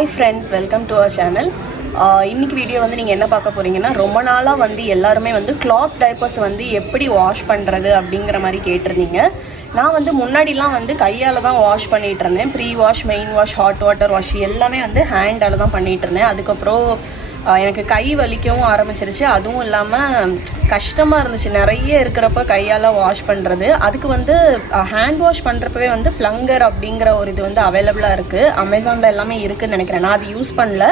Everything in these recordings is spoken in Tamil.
Hi friends, welcome to our channel. இன்னைக்கு வீடியோ வந்து நீங்கள் என்ன பார்க்க போகிறீங்கன்னா, ரொம்ப நாளாக வந்து எல்லாருமே வந்து கிளாத் டைப்பர்ஸ் வந்து எப்படி வாஷ் பண்ணுறது அப்படிங்கிற மாதிரி கேட்டிருந்தீங்க. நான் வந்து முன்னாடிலாம் வந்து கையால் தான் வாஷ் பண்ணிகிட்டு இருந்தேன். Pre wash, main wash, hot water wash எல்லாமே வந்து ஹேண்டால் தான் பண்ணிகிட்டு இருந்தேன். அதுக்கப்புறம் எனக்கு கை வலிக்கவும் ஆரம்பிச்சிருச்சு. அதுவும் இல்லாமல் கஷ்டமாக இருந்துச்சு, நிறைய இருக்கிறப்ப கையால் வாஷ் பண்ணுறது. அதுக்கு வந்து ஹேண்ட் வாஷ் பண்ணுறப்பவே வந்து ப்ளங்கர் அப்படிங்கிற ஒரு இது வந்து அவைலபிளாக இருக்குது. அமேசானில் எல்லாமே இருக்குதுன்னு நினைக்கிறேன். நான் அது யூஸ் பண்ணல.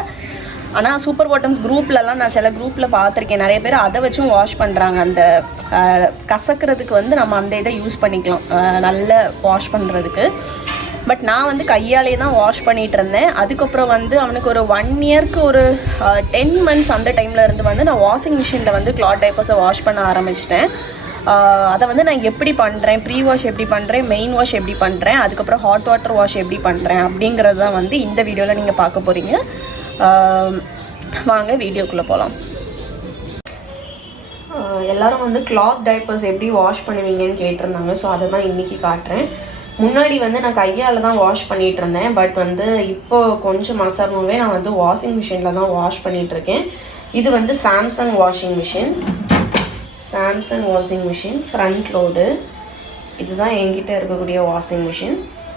ஆனால் சூப்பர் பாட்டம்ஸ் குரூப்லலாம் நான் சில குரூப்பில் பார்த்துருக்கேன். நிறைய பேர் அதை வச்சும் வாஷ் பண்ணுறாங்க. அந்த கசக்கிறதுக்கு வந்து நம்ம அந்த இதை யூஸ் பண்ணிக்கலாம் நல்ல வாஷ் பண்ணுறதுக்கு. பட் நான் வந்து கையாலே தான் வாஷ் பண்ணிகிட்டு இருந்தேன். அதுக்கப்புறம் வந்து அவனுக்கு ஒரு 1 இயர்க்கு ஒரு 10 months அந்த டைமில் இருந்து வந்து நான் வாஷிங் மிஷினில் வந்து கிளாத் டைப்பர்ஸை வாஷ் பண்ண ஆரம்பிச்சிட்டேன். அதை வந்து நான் எப்படி பண்ணுறேன், ப்ரீ வாஷ் எப்படி பண்ணுறேன், மெயின் வாஷ் எப்படி பண்ணுறேன், அதுக்கப்புறம் ஹாட் வாட்டர் வாஷ் எப்படி பண்ணுறேன் அப்படிங்கிறது தான் வந்து இந்த வீடியோவில் நீங்கள் பார்க்க போகிறீங்க. வாங்க வீடியோக்குள்ளே போகலாம். எல்லோரும் வந்து கிளாத் டைப்பர்ஸ் எப்படி வாஷ் பண்ணுவீங்கன்னு கேட்டிருந்தாங்க. ஸோ அதை தான் இன்றைக்கி காட்டுறேன். முன்னாடி வந்து நான் கையால் தான் வாஷ் பண்ணிகிட்டு இருந்தேன். பட் வந்து இப்போ கொஞ்சம் மாதமாகவே நான் வந்து வாஷிங் மிஷினில் தான் வாஷ் பண்ணிகிட்ருக்கேன். இது வந்து Samsung washing machine front load. இதுதான் என்கிட்ட இருக்கக்கூடிய வாஷிங் மிஷின்.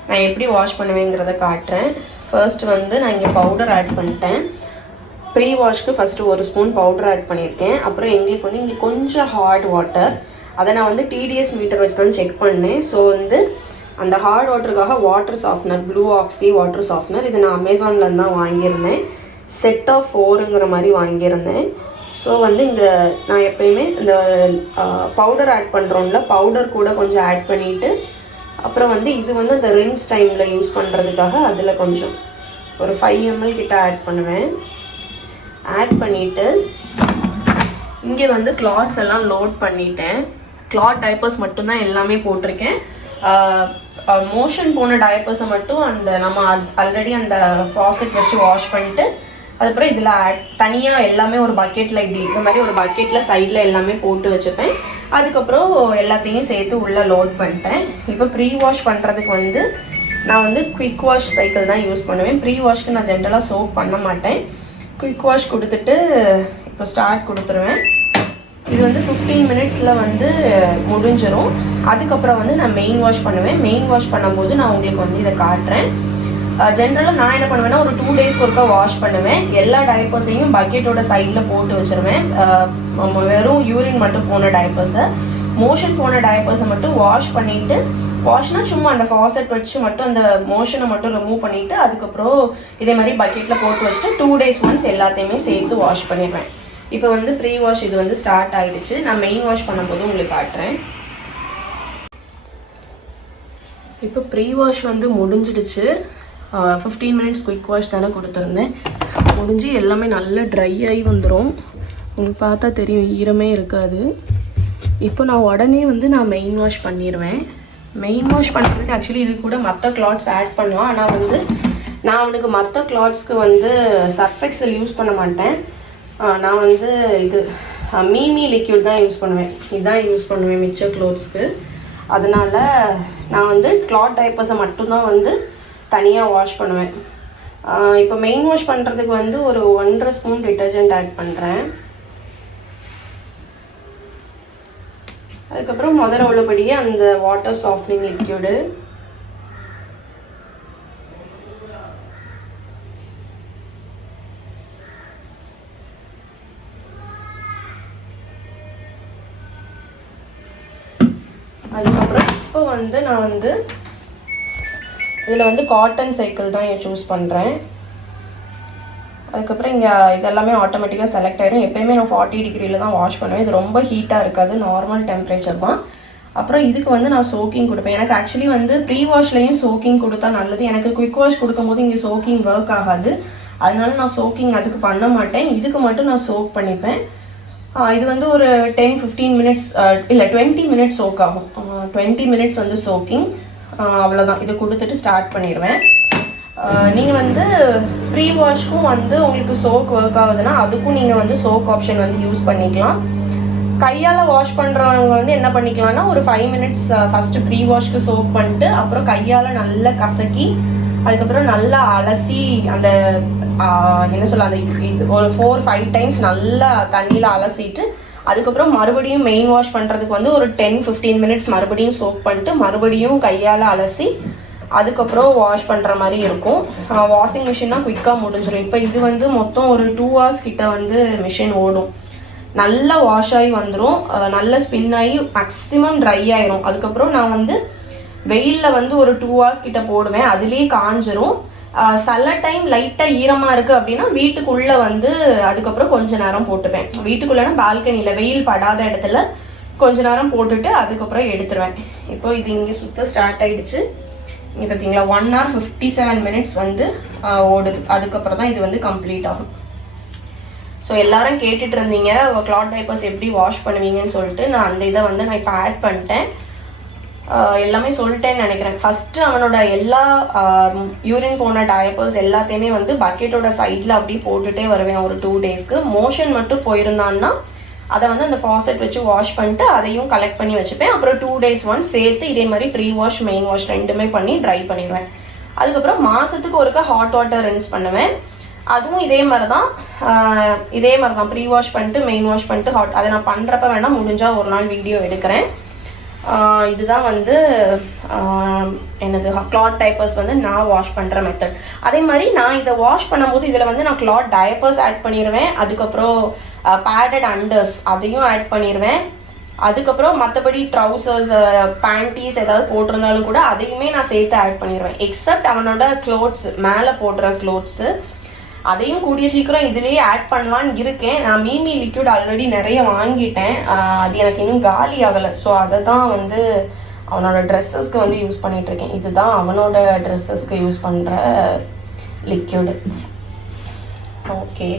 நான் எப்படி வாஷ் பண்ணுவேங்கிறத காட்டுறேன். ஃபர்ஸ்ட் வந்து நான் இங்கே பவுடர் ஆட் பண்ணிட்டேன். ப்ரீ வாஷ்க்கு ஃபஸ்ட்டு 1 ஸ்பூன் பவுடர் ஆட் பண்ணியிருக்கேன். அப்புறம் எங்களுக்கு வந்து இங்கே கொஞ்சம் ஹாட் வாட்டர், அதை நான் வந்து டிடிஎஸ் மீட்டர் வச்சு தான் செக் பண்ணேன். ஸோ வந்து அந்த ஹார்ட் வாட்டருக்காக water softener, blue oxy water softener, இது நான் அமேசானில் தான் வாங்கியிருந்தேன். செட் ஆஃப் 4ங்கிற மாதிரி வாங்கியிருந்தேன். ஸோ வந்து இந்த நான் எப்போயுமே இந்த பவுடர் ஆட் பண்ணுறோம்ல, பவுடர் கூட கொஞ்சம் ஆட் பண்ணிவிட்டு, அப்புறம் வந்து இது வந்து இந்த ரின்ஸ் டைமில் யூஸ் பண்ணுறதுக்காக அதில் கொஞ்சம் ஒரு 5 ml கிட்ட ஆட் பண்ணுவேன். ஆட் பண்ணிவிட்டு இங்கே வந்து கிளாத்ஸ் எல்லாம் லோட் பண்ணிட்டேன். கிளாத் டைப்பர்ஸ் மட்டும்தான் எல்லாமே போட்டிருக்கேன். மோஷன் போன டைப்பர்ஸை மட்டும் அந்த நம்ம ஆல்ரெடி அந்த ஃபாசெட் வச்சு வாஷ் பண்ணிட்டு, அதுக்கப்புறம் இதில் தனியாக எல்லாமே ஒரு பக்கெட்டில் இப்படி இந்த மாதிரி ஒரு பக்கெட்டில் சைடில் எல்லாமே போட்டு வச்சுப்பேன். அதுக்கப்புறம் எல்லாத்தையும் சேர்த்து உள்ளே லோட் பண்ணிட்டேன். இப்போ ப்ரீ வாஷ் பண்ணுறதுக்கு வந்து நான் வந்து குயிக் வாஷ் சைக்கிள் தான் யூஸ் பண்ணுவேன். ப்ரீ வாஷ்க்கு நான் ஜென்ரலாக சோப் பண்ண மாட்டேன். குயிக் வாஷ் கொடுத்துட்டு இப்போ ஸ்டார்ட் கொடுத்துருவேன். இது வந்து 15 minutesல வந்து முடிஞ்சிடும். அதுக்கப்புறம் வந்து நான் மெயின் வாஷ் பண்ணுவேன். மெயின் வாஷ் பண்ணும்போது நான் உங்களுக்கு வந்து இதை காட்டுறேன். ஜென்ரலாக நான் என்ன பண்ணுவேன்னா ஒரு 2 daysக்கு ஒருக்கா வாஷ் பண்ணுவேன். எல்லா டைப்பர்ஸையும் பக்கெட்டோட சைடில் போட்டு வச்சுருவேன். வெறும் யூரின் மட்டும் போன டைப்பர்ஸை, மோஷன் போன டைப்பர்ஸை மட்டும் வாஷ் பண்ணிவிட்டு, வாஷ்னால் சும்மா அந்த ஃபாசெட் வச்சு மட்டும் அந்த மோஷனை மட்டும் ரிமூவ் பண்ணிவிட்டு, அதுக்கப்புறம் இதே மாதிரி பக்கெட்டில் போட்டு வச்சுட்டு 2 days once எல்லாத்தையுமே சேர்த்து வாஷ் பண்ணிடுவேன். இப்போ வந்து ப்ரீ வாஷ் இது வந்து ஸ்டார்ட் ஆகிடுச்சு. நான் மெயின் வாஷ் பண்ணும்போது உங்களுக்கு காட்டுறேன். இப்போ ப்ரீ வாஷ் வந்து முடிஞ்சிடுச்சு. 15 minutes குயிக் வாஷ் தானே கொடுத்துருந்தேன். முடிஞ்சு எல்லாமே நல்லா ட்ரை ஆகி வந்துடும். உங்களுக்கு பார்த்தா தெரியும், ஈரமே இருக்காது. இப்போ நான் உடனே வந்து நான் மெயின் வாஷ் பண்ணிடுவேன். மெயின் வாஷ் பண்ணுறதுக்கு ஆக்சுவலி இது கூட மற்ற கிளாத்ஸ் ஆட் பண்ணலாம். ஆனால் வந்து நான் அவனுக்கு மற்ற கிளாத்ஸ்க்கு வந்து சர்ஃப் எக்ஸல் யூஸ் பண்ண மாட்டேன். நான் வந்து இது மீமி லிக்யூட் தான் யூஸ் பண்ணுவேன். இதுதான் யூஸ் பண்ணுவேன் மிச்ச க்ளோத்ஸ்க்கு. அதனால் நான் வந்து கிளாத் டைப்பர்ஸை மட்டும்தான் வந்து தனியாக வாஷ் பண்ணுவேன். இப்போ மெயின் வாஷ் பண்ணுறதுக்கு வந்து ஒரு 1.5 ஸ்பூன் டிட்டர்ஜென்ட் ஆட் பண்ணுறேன். அதுக்கப்புறம் முதல்ல உள்ளபடியே அந்த வாட்டர் சாஃப்ட்னிங் லிக்யூடு, அதுக்கப்புறம் இப்போ வந்து நான் வந்து இதில் வந்து காட்டன் சைக்கிள் தான் சூஸ் பண்ணுறேன். அதுக்கப்புறம் இங்கே இதெல்லாமே ஆட்டோமேட்டிக்காக செலக்ட் ஆகிடும். எப்போயுமே நான் 40 degreeல தான் வாஷ் பண்ணுவேன். இது ரொம்ப ஹீட்டாக இருக்காது, நார்மல் டெம்பரேச்சர் தான். அப்புறம் இதுக்கு வந்து நான் சோக்கிங் கொடுப்பேன். எனக்கு ஆக்சுவலி வந்து ப்ரீ வாஷ்லேயும் சோக்கிங் கொடுத்தா நல்லது. எனக்கு குயிக் வாஷ் கொடுக்கும்போது இங்கே சோக்கிங் ஒர்க் ஆகாது. அதனால நான் சோக்கிங் அதுக்கு பண்ண மாட்டேன். இதுக்கு மட்டும் நான் சோக் பண்ணிப்பேன். இது வந்து ஒரு 10-15 minutes இல்லை 20 minutes சோக் ஆகும். 20 minutes வந்து சோக்கிங், அவ்வளோதான். இதை கொடுத்துட்டு ஸ்டார்ட் பண்ணிடுவேன். நீங்கள் வந்து ப்ரீ வாஷ்க்கும் வந்து உங்களுக்கு சோக் ஒர்க் ஆகுதுன்னா அதுக்கும் நீங்கள் வந்து சோக் ஆப்ஷன் வந்து யூஸ் பண்ணிக்கலாம். கையால் வாஷ் பண்ணுறவங்க வந்து என்ன பண்ணிக்கலாம்னா ஒரு 5 minutes ஃபஸ்ட்டு ப்ரீ வாஷ்க்கு சோக் பண்ணிட்டு, அப்புறம் கையால் நல்லா கசக்கி, அதுக்கப்புறம் நல்லா அலசி அந்த என்ன சொல்ல அந்த இது ஒரு 4-5 டைம்ஸ் நல்லா தண்ணியில் அலசிட்டு அதுக்கப்புறம் மறுபடியும் மெயின் வாஷ் பண்ணுறதுக்கு வந்து ஒரு 10-15 மினிட்ஸ் மறுபடியும் சோக் பண்ணிட்டு மறுபடியும் கையால் அலசி அதுக்கப்புறம் வாஷ் பண்ணுற மாதிரி இருக்கும். வாஷிங் மிஷின்னா குயிக்காக முடிஞ்சிடும். இப்போ இது வந்து மொத்தம் ஒரு 2 hours கிட்ட வந்து மிஷின் ஓடும். நல்லா வாஷ் ஆகி வந்துடும், நல்ல ஸ்பின் ஆகி மேக்ஸிமம் ட்ரை ஆயிரும். அதுக்கப்புறம் நான் வந்து வெயிலில் வந்து ஒரு 2 hours கிட்ட போடுவேன், அதுலேயே காஞ்சிரும். சில டைம் லைட்டாக ஈரமாக இருக்குது அப்படின்னா வீட்டுக்குள்ளே வந்து அதுக்கப்புறம் கொஞ்சம் நேரம் போட்டுப்பேன். வீட்டுக்குள்ளேனா பால்கனியில் வெயில் படாத இடத்துல கொஞ்ச நேரம் போட்டுட்டு அதுக்கப்புறம் எடுத்துருவேன். இப்போ இது இங்கே சுத்த ஸ்டார்ட் ஆகிடுச்சு. இங்கே பார்த்தீங்களா 1 hour 57 minutes வந்து ஓடுது. அதுக்கப்புறம் தான் இது வந்து கம்ப்ளீட் ஆகும். ஸோ எல்லாரும் கேட்டுட்டு இருந்தீங்க கிளாத் டைப்பர்ஸ் எப்படி வாஷ் பண்ணுவீங்கன்னு சொல்லிட்டு. நான் அந்த இதை வந்து நான் இப்போ ஆட் பண்ணிட்டேன். எல்லாமே சொல்லிட்டேன்னு நினைக்கிறேன். ஃபஸ்ட்டு அவனோட எல்லா யூரின் போன டயப்பர்ஸ் எல்லாத்தையுமே வந்து பக்கெட்டோட சைடில் அப்படி போட்டுகிட்டே வருவேன் ஒரு 2 daysக்கு. மோஷன் மட்டும் போயிருந்தான்னா அதை வந்து அந்த ஃபாசெட் வச்சு வாஷ் பண்ணிட்டு அதையும் கலெக்ட் பண்ணி வச்சுப்பேன். அப்புறம் 2 days ஒன்ஸ் சேர்த்து இதே மாதிரி ப்ரீ வாஷ் மெயின் வாஷ் ரெண்டுமே பண்ணி ட்ரை பண்ணிடுவேன். அதுக்கப்புறம் மாதத்துக்கு ஒருக்கா ஹாட் வாட்டர் ரின்ஸ் பண்ணுவேன். அதுவும் இதே மாதிரி தான் ப்ரீ வாஷ் பண்ணிட்டு மெயின் வாஷ் பண்ணிட்டு ஹாட். அதை நான் பண்ணுறப்ப வேணால் முடிஞ்சால் ஒரு நாள் வீடியோ எடுக்கிறேன். இதுதான் வந்து எனது கிளாத் டைப்பர்ஸ் வந்து நான் வாஷ் பண்ணுற மெத்தட். அதே மாதிரி நான் இதை வாஷ் பண்ணும்போது இதில் வந்து நான் கிளாத் டைப்பர்ஸ் ஆட் பண்ணிடுவேன். அதுக்கப்புறம் பேடட் அண்டர்ஸ் அதையும் ஆட் பண்ணிடுவேன். அதுக்கப்புறம் மற்றபடி ட்ரௌசர்ஸ் பேண்டீஸ் ஏதாவது போட்டிருந்தாலும் கூட அதையுமே நான் சேர்த்து ஆட் பண்ணிடுவேன். எக்ஸப்ட் அவனோட க்ளோத்ஸ் மேலே போடுற க்ளோத்ஸு அதையும் கூடிய சீக்கிரம் இதுலேயே ஆட் பண்ணலான்னு இருக்கேன். நான் மீமி லிக்விட் ஆல்ரெடி நிறைய வாங்கிட்டேன், அது எனக்கு இன்னும் காலி ஆகலை. ஸோ அதை தான் வந்து அவனோட ட்ரெஸ்ஸஸ்க்கு வந்து யூஸ் பண்ணிகிட்ருக்கேன். இதுதான் அவனோட ட்ரெஸ்ஸஸ்க்கு யூஸ் பண்ணுற லிக்விடு. ஓகே,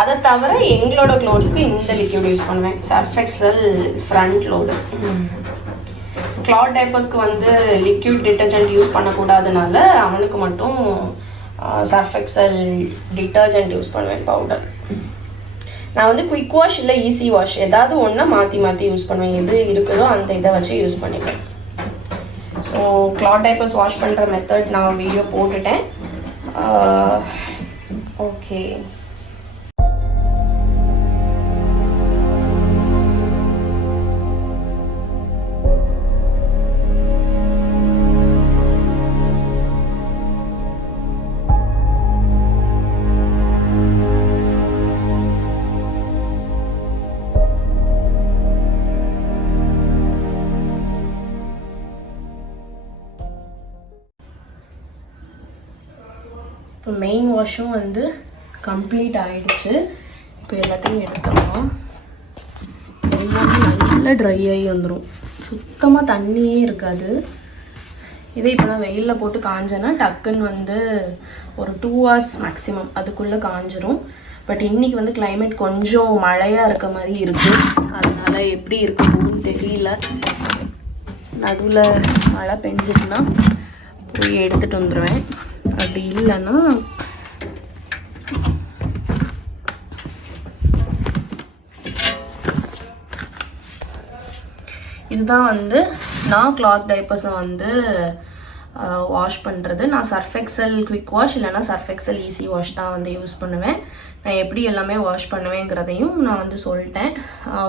அதை தவிர எங்களோட க்ளோத்ஸ்க்கு இந்த லிக்விட் யூஸ் பண்ணுவேன், Surf Excel front load. Cloth டைப்பர்ஸ்க்கு வந்து லிக்விட் டிட்டர்ஜென்ட் யூஸ் பண்ணக்கூடாதுனால அவனுக்கு மட்டும் சர்ஃப் எக்ஸல் டிட்டர்ஜென்ட் யூஸ் பண்ணுவேன், பவுடர். நான் வந்து குயிக் வாஷ் இல்லை ஈஸி வாஷ் ஏதாவது ஒன்றா மாற்றி யூஸ் பண்ணுவேன். எது இருக்குதோ அந்த இதை வச்சு யூஸ் பண்ணிப்பேன். ஸோ கிளாத் டைப்பர்ஸ் வாஷ் பண்ணுற மெத்தட் நான் வீடியோ போட்டுட்டேன். ஓகே, இப்போ மெயின் வாஷும் வந்து கம்ப்ளீட் ஆகிடுச்சு. இப்போ எல்லாத்தையும் எடுத்துடலாம். எல்லாமே நல்லா ட்ரை ஆகி வந்துடும், சுத்தமாக தண்ணியே இருக்காது. இதே இப்போ நான் வெயிலில் போட்டு காஞ்சேன்னா டக்குன்னு வந்து ஒரு 2 hours மேக்ஸிமம் அதுக்குள்ளே காஞ்சிரும். பட் இன்றைக்கி வந்து கிளைமேட் கொஞ்சம் மழையாக இருக்க மாதிரி இருக்குது, அதனால் எப்படி இருக்குன்னு தெரியல. நடுவில் மழை பெஞ்சிட்டுனா போய் எடுத்துகிட்டு வந்துடுவேன். அப்படி இல்லைன்னா இதுதான் வந்து நான் கிளாத் டைப்பர்ஸை வந்து வாஷ் பண்ணுறது. நான் சர்ஃப் எக்ஸல் குவிக் வாஷ் இல்லைனா சர்ஃப் எக்ஸல் ஈஸி வாஷ் தான் வந்து யூஸ் பண்ணுவேன். நான் எப்படி எல்லாமே வாஷ் பண்ணுவேங்கிறதையும் நான் வந்து சொல்லிட்டேன்.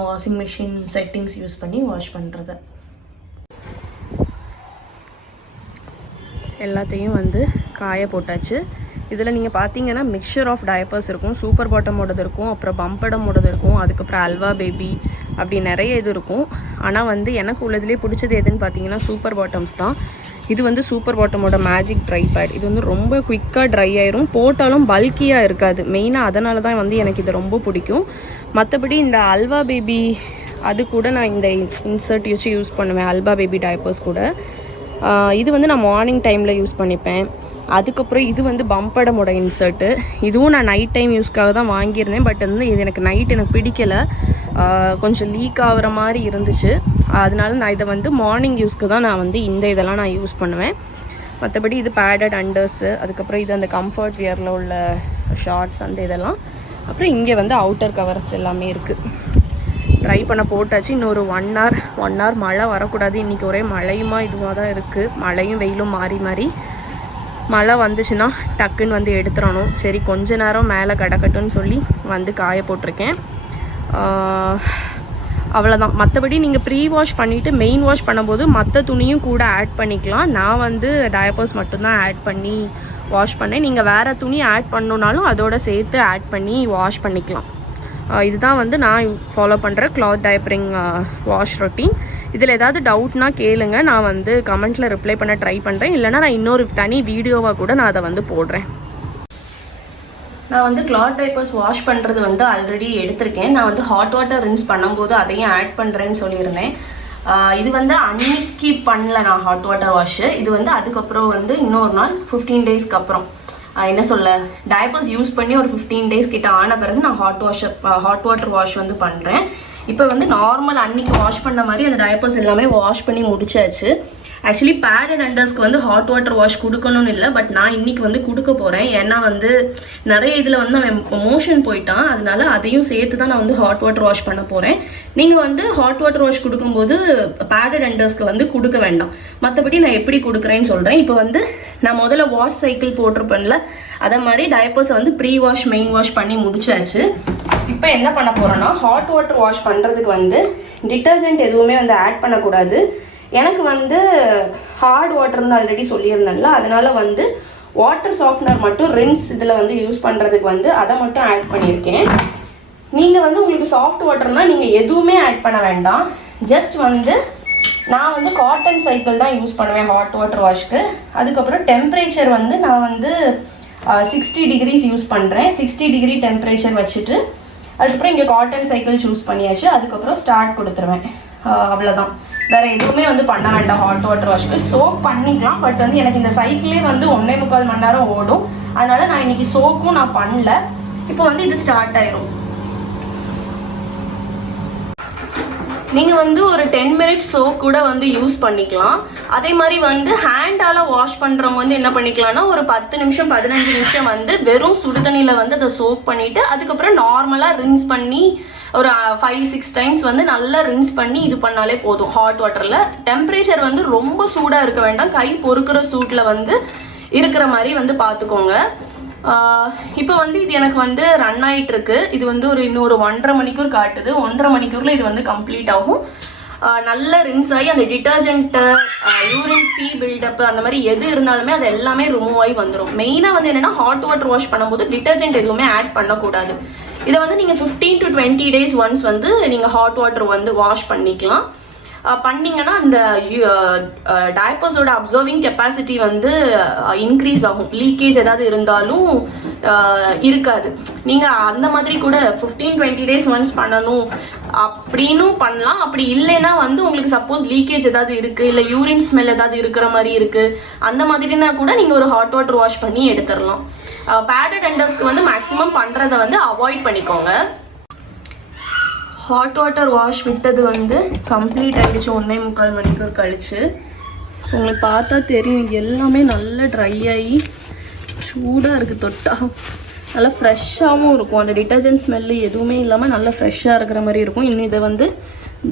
வாஷிங் மிஷின் செட்டிங்ஸ் யூஸ் பண்ணி வாஷ் பண்ணுறது. எல்லாத்தையும் வந்து காய போட்டாச்சு. இதில் நீங்கள் பார்த்தீங்கன்னா மிக்சர் ஆஃப் டயப்பர்ஸ் இருக்கும், சூப்பர் பாட்டமோடது இருக்கும், அப்புறம் பம்படமோடது இருக்கும், அதுக்கப்புறம் அல்வா பேபி, அப்படி நிறைய இது இருக்கும். ஆனால் வந்து எனக்கு உள்ளதுலேயே பிடிச்சது எதுன்னு பார்த்தீங்கன்னா சூப்பர் பாட்டம்ஸ் தான். இது வந்து சூப்பர் பாட்டமோட மேஜிக் ட்ரை பேட். இது வந்து ரொம்ப குயிக்காக ட்ரை ஆயிரும், போட்டாலும் பல்கியாக இருக்காது. மெயினாக அதனால தான் வந்து எனக்கு இது ரொம்ப பிடிக்கும். மற்றபடி இந்த அல்வா பேபி அது கூட நான் இந்த இன்சர்ட் வச்சு யூஸ் பண்ணுவேன், அல்வா பேபி டயப்பர்ஸ் கூட. இது வந்து நான் மார்னிங் டைமில் யூஸ் பண்ணிப்பேன். அதுக்கப்புறம் இது வந்து பம்படமோட இன்சர்ட்டு. இதுவும் நான் நைட் டைம் யூஸ்க்காக தான் வாங்கியிருந்தேன். பட் வந்து இது எனக்கு நைட் எனக்கு பிடிக்கலை, கொஞ்சம் லீக் ஆகிற மாதிரி இருந்துச்சு. அதனால நான் இதை வந்து மார்னிங் யூஸ்க்கு தான் நான் வந்து இந்த இதெல்லாம் நான் யூஸ் பண்ணுவேன். மற்றபடி இது பேடட் அண்டர்ஸு, அதுக்கப்புறம் இது அந்த கம்ஃபர்ட் வியரில் உள்ள ஷார்ட்ஸ் அந்த இதெல்லாம். அப்புறம் இங்கே வந்து அவுட்டர் கவர்ஸ் எல்லாமே இருக்குது. ட்ரை பண்ண போட்டாச்சு. இன்னொரு 1 hour மழை வரக்கூடாது. இன்றைக்கி ஒரே மழையுமா இதுவாக தான் இருக்குது, மழையும் வெயிலும் மாறி மாறி. மழை வந்துச்சுன்னா டக்குன்னு வந்து எடுத்துடணும். சரி கொஞ்ச நேரம் மேலே கிடக்கட்டுன்னு சொல்லி வந்து காய போட்டிருக்கேன். அவ்வளோதான். மற்றபடி நீங்கள் ப்ரீ வாஷ் பண்ணிவிட்டு மெயின் வாஷ் பண்ணும்போது மற்ற துணியும் கூட ஆட் பண்ணிக்கலாம். நான் வந்து டயப்பர்ஸ் மட்டும்தான் ஆட் பண்ணி வாஷ் பண்ணேன். நீங்கள் வேறு துணி ஆட் பண்ணணுன்னாலும் அதோடு சேர்த்து ஆட் பண்ணி வாஷ் பண்ணிக்கலாம். இதுதான் வந்து நான் ஃபாலோ பண்ணுற கிளாத் டயப்பரிங் வாஷ் ரொட்டீன். இதில் ஏதாவது டவுட்னா கேளுங்க, நான் வந்து கமெண்ட்டில் ரிப்ளை பண்ண ட்ரை பண்ணுறேன். இல்லைனா நான் இன்னொரு தனி வீடியோவாக கூட நான் அதை வந்து போடுறேன். நான் வந்து கிளாத் டைப்பர்ஸ் வாஷ் பண்ணுறது வந்து ஆல்ரெடி எடுத்திருக்கேன். நான் வந்து ஹாட் வாட்டர் ரின்ஸ் பண்ணும்போது அதையும் ஆட் பண்ணுறேன்னு சொல்லியிருந்தேன். இது வந்து அன்னைக்கு பண்ணல நான் ஹாட் வாட்டர் வாஷு. இது வந்து அதுக்கப்புறம் வந்து இன்னொரு நாள் 15 டேஸ்க்கு அப்புறம் என்ன சொல்ல டைப்பர்ஸ் யூஸ் பண்ணி ஒரு 15 டேஸ் கிட்ட ஆன பிறகு நான் ஹாட் வாட்டர் வாஷ் வந்து பண்ணுறேன். இப்போ வந்து நார்மல் அன்னைக்கு வாஷ் பண்ண மாதிரி அந்த டைப்பர்ஸ் எல்லாமே வாஷ் பண்ணி முடிச்சாச்சு. ஆக்சுவலி பேடட் அண்டர்ஸ்க்கு வந்து ஹாட் வாட்டர் வாஷ் கொடுக்கணும்னு இல்லை, பட் நான் இன்னைக்கு வந்து கொடுக்க போகிறேன். ஏன்னா வந்து நிறைய இதில் வந்து அவன் மோஷன் போயிட்டான், அதனால அதையும் சேர்த்து தான் நான் வந்து ஹாட் வாட்டர் வாஷ் பண்ண போகிறேன். நீங்கள் வந்து ஹாட் வாட்டர் வாஷ் கொடுக்கும்போது பேடட் அண்டர்ஸ்க்கு வந்து கொடுக்க வேண்டாம். மற்றபடி நான் எப்படி கொடுக்குறேன்னு சொல்கிறேன். இப்போ வந்து நான் முதல்ல வாஷ் சைக்கிள் போட்டிருப்பேன்ல, அதை மாதிரி டைப்பர்ஸை வந்து ப்ரீ வாஷ் மெயின் வாஷ் பண்ணி முடிச்சாச்சு. இப்போ என்ன பண்ண போகிறேன்னா ஹாட் வாட்டர் வாஷ் பண்ணுறதுக்கு வந்து டிட்டர்ஜென்ட் எதுவுமே வந்து ஆட் பண்ணக்கூடாது. எனக்கு வந்து ஹார்ட் வாட்டர்னு ஆல்ரெடி சொல்லியிருந்தேன்ல, அதனால வந்து வாட்டர் சாஃப்ட்னர் மட்டும் ரின்ஸ் இதில் வந்து யூஸ் பண்ணுறதுக்கு வந்து அதை மட்டும் ஆட் பண்ணியிருக்கேன். நீங்கள் வந்து உங்களுக்கு சாஃப்ட் வாட்டர்னால் நீங்கள் எதுவுமே ஆட் பண்ண வேண்டாம். ஜஸ்ட் வந்து நான் வந்து காட்டன் சைக்கிள் தான் யூஸ் பண்ணுவேன் ஹாட் வாட்டர் வாஷ்க்கு. அதுக்கப்புறம் டெம்பரேச்சர் வந்து நான் வந்து 60 டிகிரிஸ் யூஸ் பண்ணுறேன். 60 டிகிரி டெம்பரேச்சர் வச்சுட்டு அதுக்கப்புறம் இங்கே காட்டன் சைக்கிள் சூஸ் பண்ணியாச்சு. அதுக்கப்புறம் ஸ்டார்ட் கொடுத்துருவேன். அவ்வளோதான். வேறு எதுவுமே வந்து பண்ண வேண்டாம் ஹாட் வாட்டர் வாஷ்க்கு. சோக் பண்ணிக்கலாம், பட் வந்து எனக்கு இந்த சைக்கிளே வந்து 1.25 மணி நேரம் ஓடும். அதனால் நான் இன்றைக்கி சோக்கும் நான் பண்ணல. இப்போ வந்து இது ஸ்டார்ட் ஆயிரும். நீங்கள் வந்து ஒரு 10 மினிட்ஸ் சோக் கூட வந்து யூஸ் பண்ணிக்கலாம். அதே மாதிரி வந்து ஹேண்டால் வாஷ் பண்ணுறவங்க வந்து என்ன பண்ணிக்கலாம்னா ஒரு 10 நிமிஷம் 15 நிமிஷம் வந்து வெறும் சுடுதண்ணியில் வந்து அதை சோக் பண்ணிவிட்டு அதுக்கப்புறம் நார்மலாக ரின்ஸ் பண்ணி ஒரு 5-6 டைம்ஸ் வந்து நல்லா ரின்ஸ் பண்ணி இது பண்ணாலே போதும் ஹாட் வாட்டரில். டெம்பரேச்சர் வந்து ரொம்ப சூடாக இருக்க வேண்டாம், கை பொறுக்கிற சூட்டில் வந்து இருக்கிற மாதிரி வந்து பார்த்துக்கோங்க. இப்போ வந்து இது எனக்கு வந்து ரன் ஆகிட்டுருக்கு. இது வந்து இன்னொரு 1.5 மணிக்கூர் காட்டுது. 1.5 மணிக்கூரில் இது வந்து கம்ப்ளீட் ஆகும். நல்ல ரின்ஸ் ஆகி அந்த டிட்டர்ஜென்ட்டு யூரின் பீ பில்டப்பு அந்த மாதிரி எது இருந்தாலுமே அது எல்லாமே ரிமூவ் ஆகி வந்துடும். மெயினாக வந்து என்னென்னா ஹாட் வாட்டர் வாஷ் பண்ணும்போது டிட்டர்ஜென்ட் எதுவுமே ஆட் பண்ணக்கூடாது. இதை வந்து நீங்கள் 15 to 20 days ஒன்ஸ் வந்து நீங்கள் ஹாட் வாட்டர் வந்து வாஷ் பண்ணிக்கலாம். பண்ணிங்கன்னா அந்த டைப்பர்ஸோட அப்சர்விங் கெப்பாசிட்டி வந்து இன்க்ரீஸ் ஆகும். லீக்கேஜ் ஏதாவது இருந்தாலும் இருக்காது. நீங்கள் அந்த மாதிரி கூட 15-20 days ஒன்ஸ் பண்ணணும் அப்படின்னும் பண்ணலாம். அப்படி இல்லைன்னா வந்து உங்களுக்கு சப்போஸ் லீக்கேஜ் ஏதாவது இருக்குது, இல்லை யூரின் ஸ்மெல் ஏதாவது இருக்கிற மாதிரி இருக்குது, அந்த மாதிரினா கூட நீங்கள் ஒரு ஹாட் வாட்டர் வாஷ் பண்ணி எடுத்துடலாம். பேடட் அண்டர்ஸ்க்கு வந்து மேக்ஸிமம் பண்ணுறதை வந்து அவாய்ட் பண்ணிக்கோங்க. ஹாட் வாட்டர் வாஷ் விட்டது வந்து கம்ப்ளீட் ஆகிடுச்சு 1.25 மணிக்கூர் கழிச்சு. உங்களுக்கு பார்த்தா தெரியும் எல்லாமே நல்லா ட்ரை ஆகி சூடாக இருக்குது. தொட்டா நல்லா ஃப்ரெஷ்ஷாகவும் இருக்கும். அந்த டிட்டர்ஜென்ட் ஸ்மெல்லு எதுவுமே இல்லாமல் நல்லா ஃப்ரெஷ்ஷாக இருக்கிற மாதிரி இருக்கும். இன்னும் இதை வந்து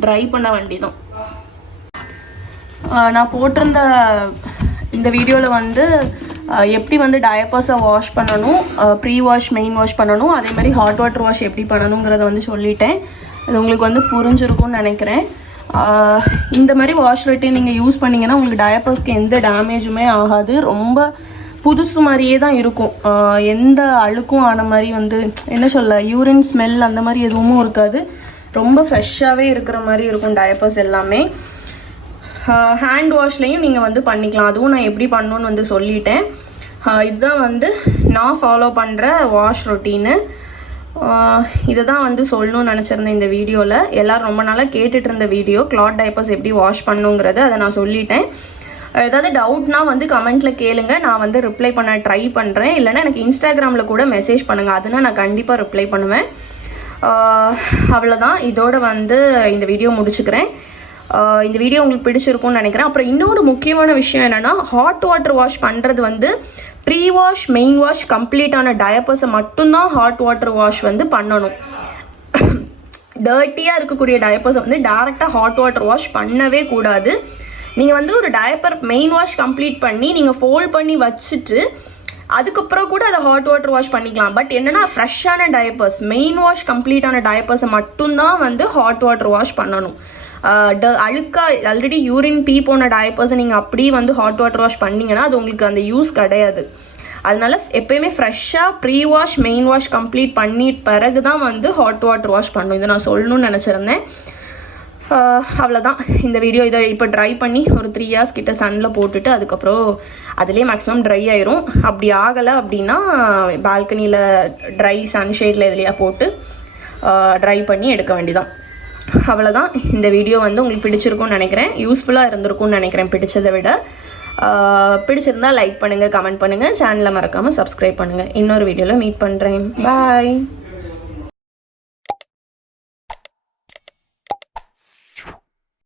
ட்ரை பண்ண வேண்டிதான். நான் போட்டிருந்த இந்த வீடியோவில் வந்து எப்படி வந்து டயப்பர்ஸை வாஷ் பண்ணணும், ப்ரீ வாஷ் மெயின் வாஷ் பண்ணணும், அதே மாதிரி ஹாட் வாட்டர் வாஷ் எப்படி பண்ணணுங்கிறத வந்து சொல்லிட்டேன். அது உங்களுக்கு வந்து புரிஞ்சிருக்கும்னு நினைக்கிறேன். இந்த மாதிரி வாஷ் ரொட்டீன் நீங்கள் யூஸ் பண்ணிங்கன்னா உங்களுக்கு டயப்பர்ஸ்க்கு எந்த டேமேஜுமே ஆகாது. ரொம்ப புதுசு மாதிரியே தான் இருக்கும். எந்த அழுக்கும் ஆன மாதிரி வந்து என்ன சொல்ல யூரின் ஸ்மெல் அந்த மாதிரி எதுவும் இருக்காது. ரொம்ப ஃப்ரெஷ்ஷாகவே இருக்கிற மாதிரி இருக்கும் டயப்பர்ஸ் எல்லாமே. ஹேண்ட் வாஷ்லேயும் நீங்கள் வந்து பண்ணிக்கலாம். அதுவும் நான் எப்படி பண்ணணுன்னு வந்து சொல்லிட்டேன். இதுதான் வந்து நான் ஃபாலோ பண்ணுற வாஷ் ரொட்டீனு. இதை தான் வந்து சொல்லணும்னு நினச்சிருந்தேன் இந்த வீடியோவில். எல்லோரும் ரொம்ப நாளாக கேட்டுட்டு இருந்த வீடியோ கிளாத் டைப்பர்ஸ் எப்படி வாஷ் பண்ணுங்கிறது அதை நான் சொல்லிட்டேன். ஏதாவது டவுட்னா வந்து கமெண்ட்டில் கேளுங்க, நான் வந்து ரிப்ளை பண்ண ட்ரை பண்ணுறேன். இல்லைனா எனக்கு இன்ஸ்டாகிராமில் கூட மெசேஜ் பண்ணுங்கள், அதுனா நான் கண்டிப்பாக ரிப்ளை பண்ணுவேன். அவ்வளோதான். இதோட வந்து இந்த வீடியோ முடிச்சுக்கிறேன். இந்த வீடியோ உங்களுக்கு பிடிச்சிருக்கும்னு நினைக்கிறேன். அப்புறம் இன்னொரு முக்கியமான விஷயம் என்னென்னா ஹாட் வாட்டர் வாஷ் பண்ணுறது வந்து ப்ரீ வாஷ் மெயின் வாஷ் கம்ப்ளீட்டான டயப்பர்ஸை மட்டும்தான் ஹாட் வாட்டர் வாஷ் வந்து பண்ணணும். டர்ட்டியாக இருக்கக்கூடிய டயப்பர்ஸை வந்து டேரெக்டாக ஹாட் வாட்டர் வாஷ் பண்ணவே கூடாது. நீங்கள் வந்து ஒரு டயப்பர் மெயின் வாஷ் கம்ப்ளீட் பண்ணி நீங்கள் ஃபோல்ட் பண்ணி வச்சுட்டு அதுக்கப்புறம் கூட அதை ஹாட் வாட்டர் வாஷ் பண்ணிக்கலாம். பட் என்னென்னா ஃப்ரெஷ்ஷான டயப்பர்ஸ், மெயின் வாஷ் கம்ப்ளீட்டான டயப்பர்ஸை மட்டும்தான் வந்து ஹாட் வாட்டர் வாஷ் பண்ணணும். அழுக்காக ஆல்ரெடி யூரின் பீ போன டயப்பர்ஸை நீங்கள் அப்படியே வந்து ஹாட் வாட்டர் வாஷ் பண்ணிங்கன்னா அது உங்களுக்கு அந்த யூஸ் கிடையாது. அதனால எப்போயுமே ஃப்ரெஷ்ஷாக pre wash main wash complete பண்ணி பிறகு தான் வந்து ஹாட் வாட்டர் வாஷ் பண்ணணும். இதை நான் சொல்லணும்னு நினச்சிருந்தேன். அவ்வளோதான் இந்த வீடியோ. இதை இப்போ ட்ரை பண்ணி ஒரு 3 hours கிட்ட சன்னில் போட்டுட்டு அதுக்கப்புறம் அதுலேயே மேக்ஸிமம் ட்ரை ஆயிரும். அப்படி ஆகலை அப்படின்னா பால்கனியில் ட்ரை சன்ஷேடில் இதுலையா போட்டு ட்ரை பண்ணி எடுக்க வேண்டியதான். அவ்வளோதான். இந்த வீடியோ வந்து உங்களுக்கு பிடிச்சிருக்கும்னு நினைக்கிறேன், யூஸ்ஃபுல்லாக இருந்திருக்கும்னு நினைக்கிறேன். பிடிச்சதை விட பிடிச்சிருந்தா லைக் பண்ணுங்கள், கமெண்ட் பண்ணுங்கள், சேனலை மறக்காமல் சப்ஸ்கிரைப் பண்ணுங்கள். இன்னொரு வீடியோவில் மீட் பண்ணுறேன். பாய்.